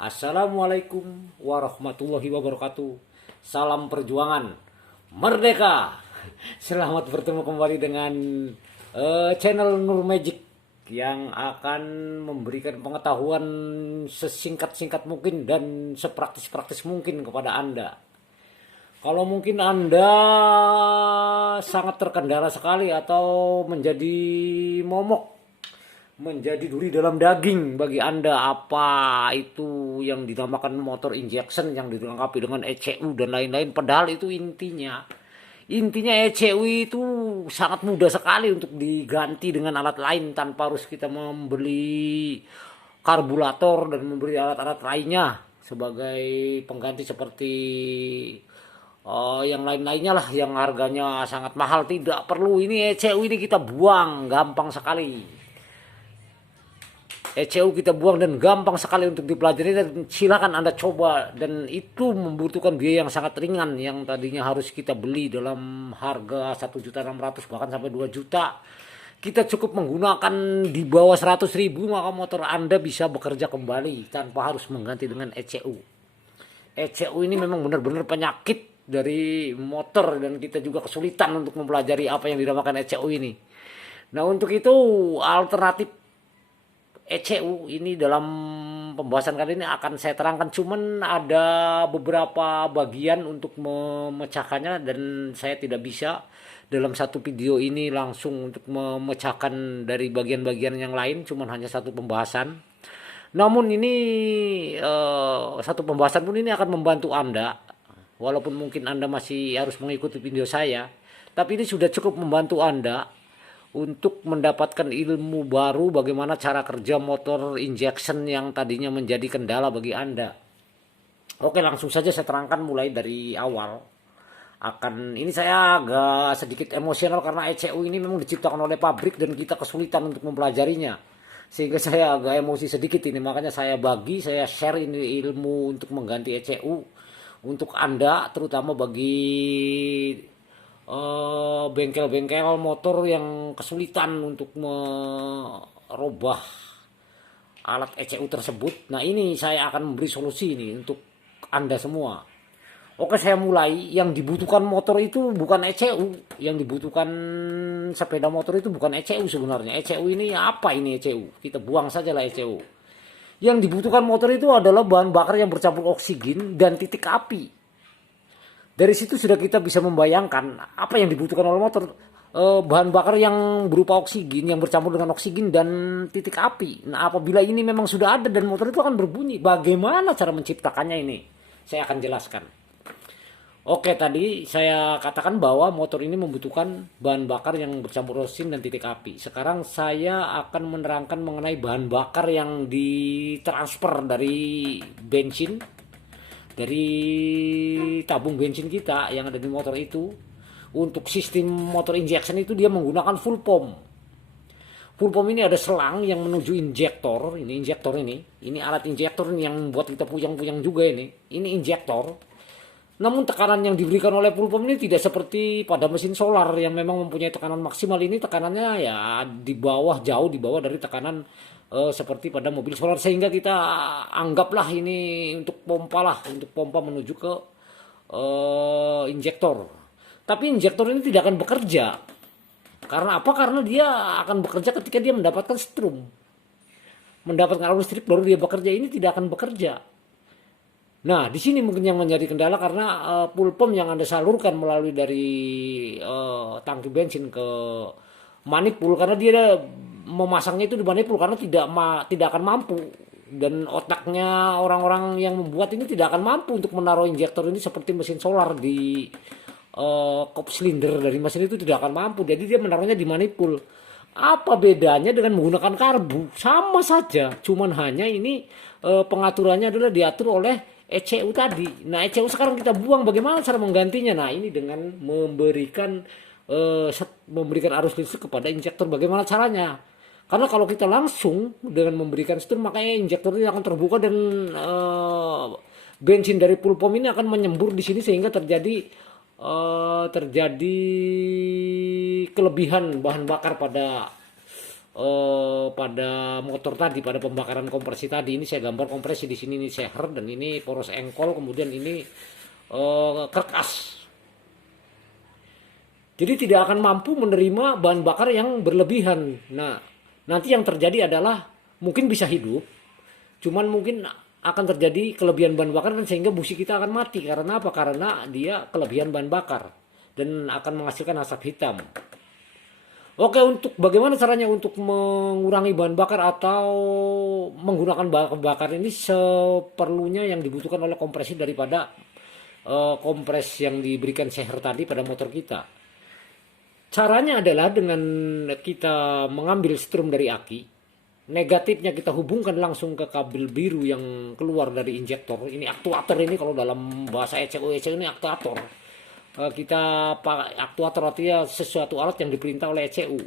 Assalamualaikum warahmatullahi wabarakatuh. Salam perjuangan merdeka. Selamat bertemu kembali dengan channel Nur Magic yang akan memberikan pengetahuan sesingkat-singkat mungkin dan sepraktis-praktis mungkin kepada Anda. Kalau mungkin Anda sangat terkendala sekali atau menjadi momok, menjadi duri dalam daging bagi Anda apa itu yang dinamakan motor injection yang dilengkapi dengan ECU dan lain-lain, padahal itu intinya ECU itu sangat mudah sekali untuk diganti dengan alat lain tanpa harus kita membeli karburator dan membeli alat-alat lainnya sebagai pengganti seperti yang lain-lainnya lah yang harganya sangat mahal. Tidak perlu, ini ECU ini kita buang gampang sekali. ECU kita buang dan gampang sekali untuk dipelajari, dan silakan Anda coba, dan itu membutuhkan biaya yang sangat ringan yang tadinya harus kita beli dalam harga 1.600.000 bahkan sampai 2 juta. Kita cukup menggunakan di bawah 100.000 maka motor Anda bisa bekerja kembali tanpa harus mengganti dengan ECU. ECU ini memang benar-benar penyakit dari motor dan kita juga kesulitan untuk mempelajari apa yang dinamakan ECU ini. Nah, untuk itu alternatif ECU ini dalam pembahasan kali ini akan saya terangkan, cuman ada beberapa bagian untuk memecahkannya dan saya tidak bisa dalam satu video ini langsung untuk memecahkan dari bagian-bagian yang lain, cuman hanya satu pembahasan. Namun ini satu pembahasan pun ini akan membantu Anda, walaupun mungkin Anda masih harus mengikuti video saya, tapi ini sudah cukup membantu Anda untuk mendapatkan ilmu baru bagaimana cara kerja motor injection yang tadinya menjadi kendala bagi Anda. Oke, langsung saja saya terangkan mulai dari awal. Ini saya agak sedikit emosional karena ECU ini memang diciptakan oleh pabrik dan kita kesulitan untuk mempelajarinya. Sehingga saya agak emosi sedikit ini, makanya saya share ini ilmu untuk mengganti ECU untuk Anda, terutama bagi bengkel-bengkel motor yang kesulitan untuk merubah alat ECU tersebut. Nah, ini saya akan memberi solusi ini untuk Anda semua. Oke, saya mulai. Yang dibutuhkan motor itu bukan ECU, yang dibutuhkan sepeda motor itu bukan ECU sebenarnya. ECU ini apa ini ECU? Kita buang sajalah ECU. Yang dibutuhkan motor itu adalah bahan bakar yang bercampur oksigen dan titik api. Dari situ sudah kita bisa membayangkan apa yang dibutuhkan oleh motor. Bahan bakar yang berupa oksigen, yang bercampur dengan oksigen dan titik api. Nah, apabila ini memang sudah ada dan motor itu akan berbunyi, bagaimana cara menciptakannya ini? Saya akan jelaskan. Oke, tadi saya katakan bahwa motor ini membutuhkan bahan bakar yang bercampur oksigen dan titik api. Sekarang saya akan menerangkan mengenai bahan bakar yang ditransfer dari bensin, dari tabung bensin kita yang ada di motor itu. Untuk sistem motor injection itu dia menggunakan full pump. Full pump ini ada selang yang menuju injektor. Ini alat injektor yang membuat kita puyang-puyang juga ini. Ini injektor. Namun tekanan yang diberikan oleh full pump ini tidak seperti pada mesin solar yang memang mempunyai tekanan maksimal. Ini tekanannya ya jauh di bawah dari tekanan seperti pada mobil solar, sehingga kita anggaplah ini untuk pompa menuju ke injektor. Tapi injektor ini tidak akan bekerja. Karena apa? Karena dia akan bekerja ketika dia mendapatkan strum, mendapatkan arus listrik baru dia bekerja. Ini tidak akan bekerja. Nah, di sini mungkin yang menjadi kendala karena full pump yang Anda salurkan melalui dari tangki bensin ke manifold, karena dia memasangnya itu di manifold karena tidak akan mampu, dan otaknya orang-orang yang membuat ini tidak akan mampu untuk menaruh injektor ini seperti mesin solar di kop silinder dari mesin itu tidak akan mampu, jadi dia menaruhnya di manifold. Apa bedanya dengan menggunakan karbu? Sama saja, cuman hanya ini pengaturannya adalah diatur oleh ECU tadi. Nah, ECU sekarang kita buang, bagaimana cara menggantinya? Nah, ini dengan memberikan arus listrik kepada injektor. Bagaimana caranya? Karena kalau kita langsung dengan memberikan strum, makanya injektor ini akan terbuka dan bensin dari full pump ini akan menyembur di sini sehingga terjadi kelebihan bahan bakar pada pada motor tadi, pada pembakaran kompresi tadi. Ini saya gambar kompresi di sini, ini seher, dan ini poros engkol, kemudian ini kerkas. Jadi tidak akan mampu menerima bahan bakar yang berlebihan. Nah, nanti yang terjadi adalah mungkin bisa hidup, cuman mungkin akan terjadi kelebihan bahan bakar dan sehingga busi kita akan mati. Karena apa? Karena dia kelebihan bahan bakar dan akan menghasilkan asap hitam. Oke, untuk bagaimana caranya untuk mengurangi bahan bakar atau menggunakan bahan bakar ini seperlunya yang dibutuhkan oleh kompresi daripada kompres yang diberikan seher tadi pada motor kita. Caranya adalah dengan kita mengambil strum dari aki, negatifnya kita hubungkan langsung ke kabel biru yang keluar dari injektor. Ini aktuator, ini kalau dalam bahasa ECU ini aktuator. Kita pakai aktuator artinya sesuatu alat yang diperintah oleh ECU.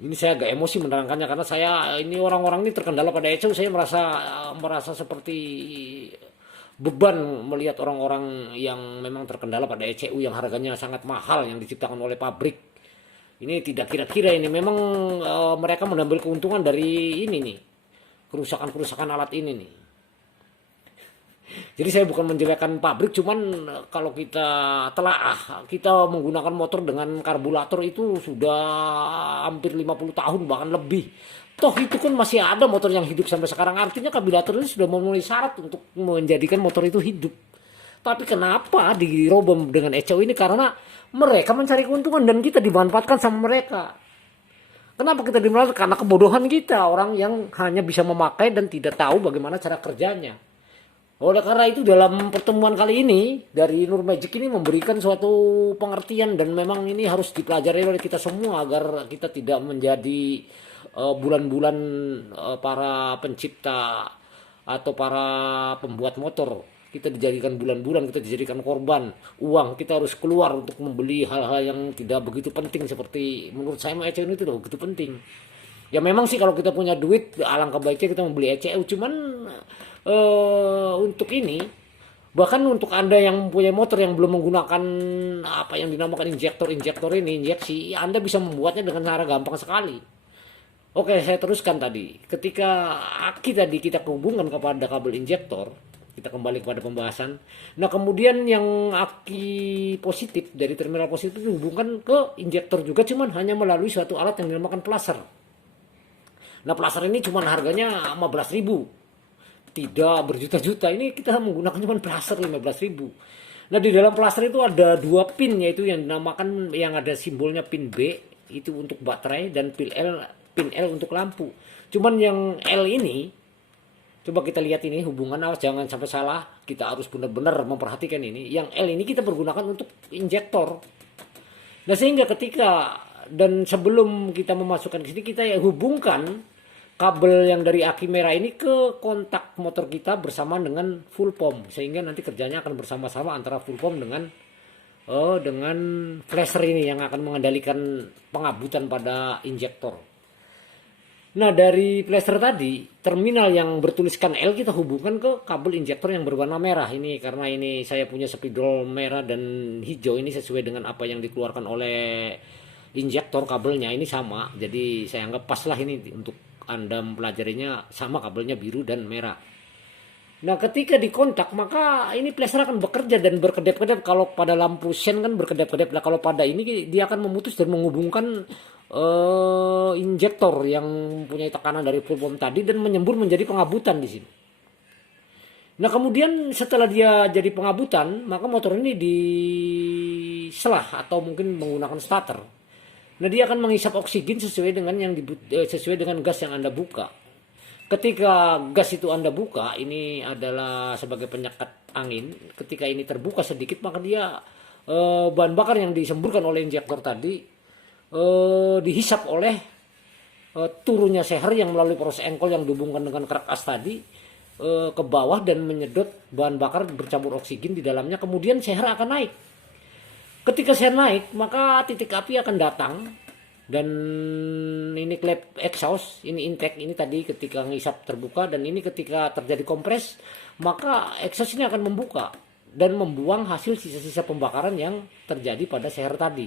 Ini saya agak emosi menerangkannya karena saya ini orang-orang ini terkendala pada ECU. Saya merasa seperti beban melihat orang-orang yang memang terkendala pada ECU yang harganya sangat mahal yang diciptakan oleh pabrik. Ini tidak kira-kira ini memang mereka mengambil keuntungan dari ini nih, kerusakan-kerusakan alat ini nih. Jadi saya bukan menjelekkan pabrik, cuman kalau kita telaah, kita menggunakan motor dengan karburator itu sudah hampir 50 tahun bahkan lebih. Toh itu kan masih ada motor yang hidup sampai sekarang. Artinya karburator ini sudah memenuhi syarat untuk menjadikan motor itu hidup. Tapi kenapa dirobah dengan ECU ini? Karena mereka mencari keuntungan dan kita dimanfaatkan sama mereka. Kenapa kita dimanfaatkan? Karena kebodohan kita, orang yang hanya bisa memakai dan tidak tahu bagaimana cara kerjanya. Oleh karena itu dalam pertemuan kali ini dari Nur Magic ini memberikan suatu pengertian dan memang ini harus dipelajari oleh kita semua agar kita tidak menjadi bulan-bulan para pencipta atau para pembuat motor. Kita dijadikan bulan-bulan, kita dijadikan korban uang. Kita harus keluar untuk membeli hal-hal yang tidak begitu penting seperti menurut saya ECU ini tidak begitu penting. Ya memang sih kalau kita punya duit alangkah baiknya kita membeli ECU, cuman untuk ini bahkan untuk Anda yang punya motor yang belum menggunakan apa yang dinamakan injektor ini, injeksi, Anda bisa membuatnya dengan cara gampang sekali. Oke, saya teruskan tadi. Ketika aki tadi kita hubungkan kepada kabel injektor, kita kembali kepada pembahasan. Nah, kemudian yang aki positif dari terminal positif dihubungkan ke injektor juga, cuman hanya melalui suatu alat yang dinamakan placer. Nah, placer ini cuman harganya 15.000. Tidak berjuta-juta. Ini kita menggunakan cuman placer 15.000. Nah, di dalam placer itu ada dua pin, yaitu yang dinamakan yang ada simbolnya pin B itu untuk baterai dan pin L untuk lampu. Cuman yang L ini, coba kita lihat ini hubungan, jangan sampai salah, kita harus benar-benar memperhatikan ini. Yang L ini kita pergunakan untuk injektor. Nah, sehingga ketika dan sebelum kita memasukkan ke sini, kita ya hubungkan kabel yang dari aki merah ini ke kontak motor kita bersama dengan full pump, sehingga nanti kerjanya akan bersama-sama antara full pump dengan flasher ini yang akan mengendalikan pengabutan pada injektor. Nah, dari flasher tadi, terminal yang bertuliskan L kita hubungkan ke kabel injektor yang berwarna merah ini, karena ini saya punya spidol merah dan hijau, ini sesuai dengan apa yang dikeluarkan oleh injektor, kabelnya ini sama, jadi saya anggap pas lah ini untuk Anda mempelajarinya, sama kabelnya biru dan merah. Nah, ketika dikontak maka ini flasher akan bekerja dan berkedap-kedap. Kalau pada lampu sen kan berkedap-kedap. Nah, kalau pada ini dia akan memutus dan menghubungkan injektor yang punya tekanan dari full pump tadi dan menyembur menjadi pengabutan di sini. Nah, kemudian setelah dia jadi pengabutan, maka motor ini diselah atau mungkin menggunakan starter. Nah, dia akan menghisap oksigen sesuai dengan sesuai dengan gas yang Anda buka. Ketika gas itu Anda buka, ini adalah sebagai penyekat angin. Ketika ini terbuka sedikit, maka dia bahan bakar yang disemburkan oleh injektor tadi dihisap oleh turunnya seher yang melalui proses engkol yang dihubungkan dengan kerkas tadi ke bawah dan menyedot bahan bakar bercampur oksigen di dalamnya. Kemudian seher akan naik. Ketika seher naik, maka titik api akan datang. Dan ini klep exhaust, ini intake, ini tadi ketika ngisap terbuka, dan ini ketika terjadi kompres, maka exhaust ini akan membuka dan membuang hasil sisa-sisa pembakaran yang terjadi pada seher tadi.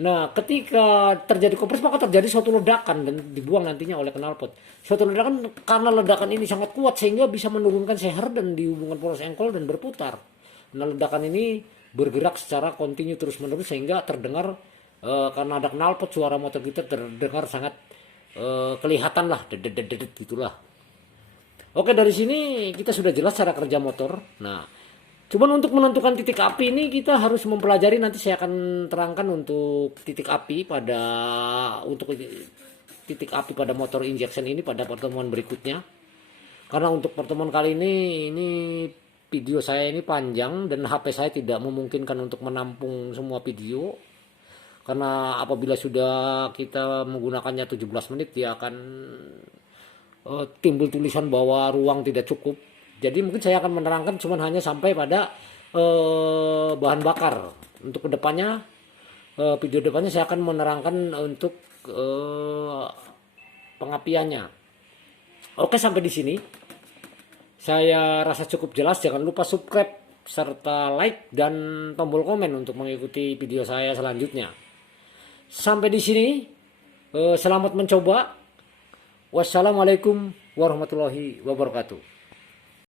Nah, ketika terjadi kompres maka terjadi suatu ledakan dan dibuang nantinya oleh knalpot. Suatu ledakan karena ledakan ini sangat kuat sehingga bisa menurunkan seher dan di hubungan poros engkol dan berputar. Nah, ledakan ini bergerak secara kontinu terus-menerus sehingga terdengar karena ada knalpot suara motor kita terdengar sangat kelihatan lah dedet gitulah. Oke, dari sini kita sudah jelas cara kerja motor. Nah, cuman untuk menentukan titik api ini kita harus mempelajari, nanti saya akan terangkan untuk titik api pada motor injection ini pada pertemuan berikutnya. Karena untuk pertemuan kali ini video saya ini panjang dan HP saya tidak memungkinkan untuk menampung semua video. Karena apabila sudah kita menggunakannya 17 menit dia akan timbul tulisan bahwa ruang tidak cukup. Jadi mungkin saya akan menerangkan cuman hanya sampai pada bahan bakar. Untuk kedepannya video depannya saya akan menerangkan untuk pengapiannya. Oke, sampai di sini saya rasa cukup jelas. Jangan lupa subscribe serta like dan tombol komen untuk mengikuti video saya selanjutnya. Sampai di sini selamat mencoba. Wassalamualaikum warahmatullahi wabarakatuh.